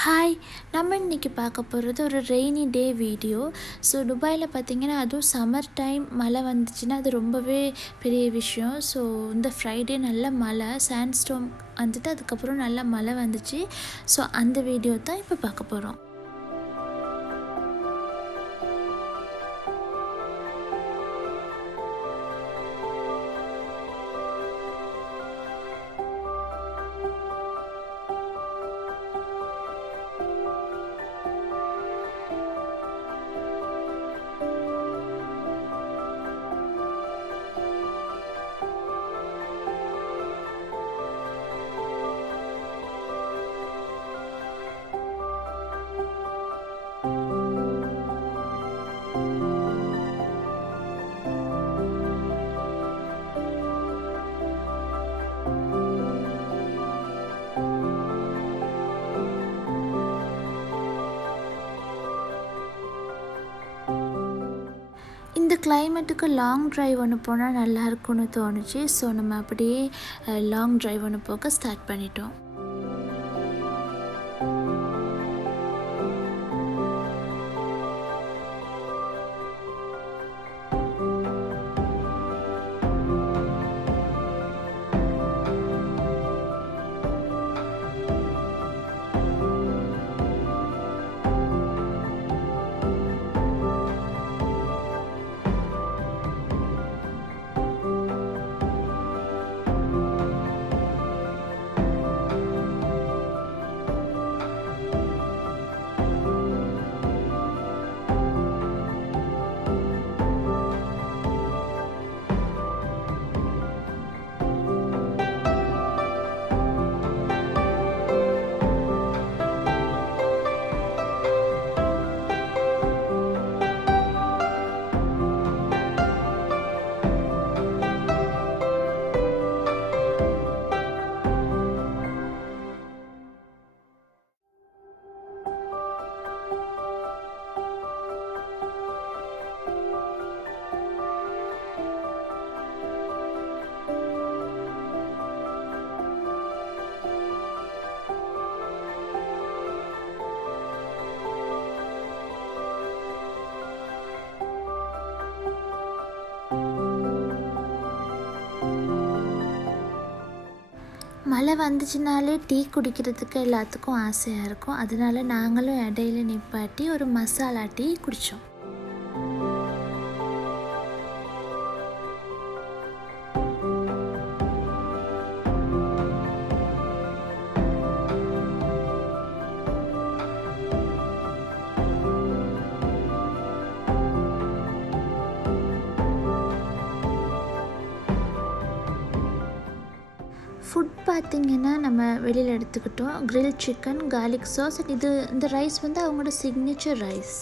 Hi, நம்ம இன்றைக்கி பார்க்க போகிறது ஒரு ரெய்னி டே வீடியோ. ஸோ துபாயில் பார்த்திங்கன்னா அதுவும் சம்மர் டைம் மழை வந்துச்சுன்னா அது ரொம்பவே பெரிய விஷயம். ஸோ இந்த ஃப்ரைடே நல்ல மழை, சாண்ட்ஸ்டோம் வந்துட்டு அதுக்கப்புறம் நல்ல மழை வந்துச்சு. ஸோ அந்த வீடியோ தான் இப்போ பார்க்க போகிறோம். இந்த கிளைமேட்டுக்கு லாங் ட்ரைவ் ஒன்று போனால் நல்லா இருக்கும்னு தோணுச்சு. ஸோ நம்ம அப்படியே லாங் ட்ரைவ் ஒன்று போக ஸ்டார்ட் பண்ணிட்டோம். மழை வந்துச்சுனாலே டீ குடிக்கிறதுக்கு எல்லாத்துக்கும் ஆசையாக இருக்கும். அதனால நாங்களும் இடையில நிப்பாட்டி ஒரு மசாலா டீ குடித்தோம். ஃபுட் பார்த்திங்கன்னா நம்ம வெளியில் எடுத்துக்கிட்டோம். கிரில் சிக்கன், கார்லிக் சாஸ், இந்த ரைஸ் வந்து அவங்களோட சிக்னேச்சர் ரைஸ்.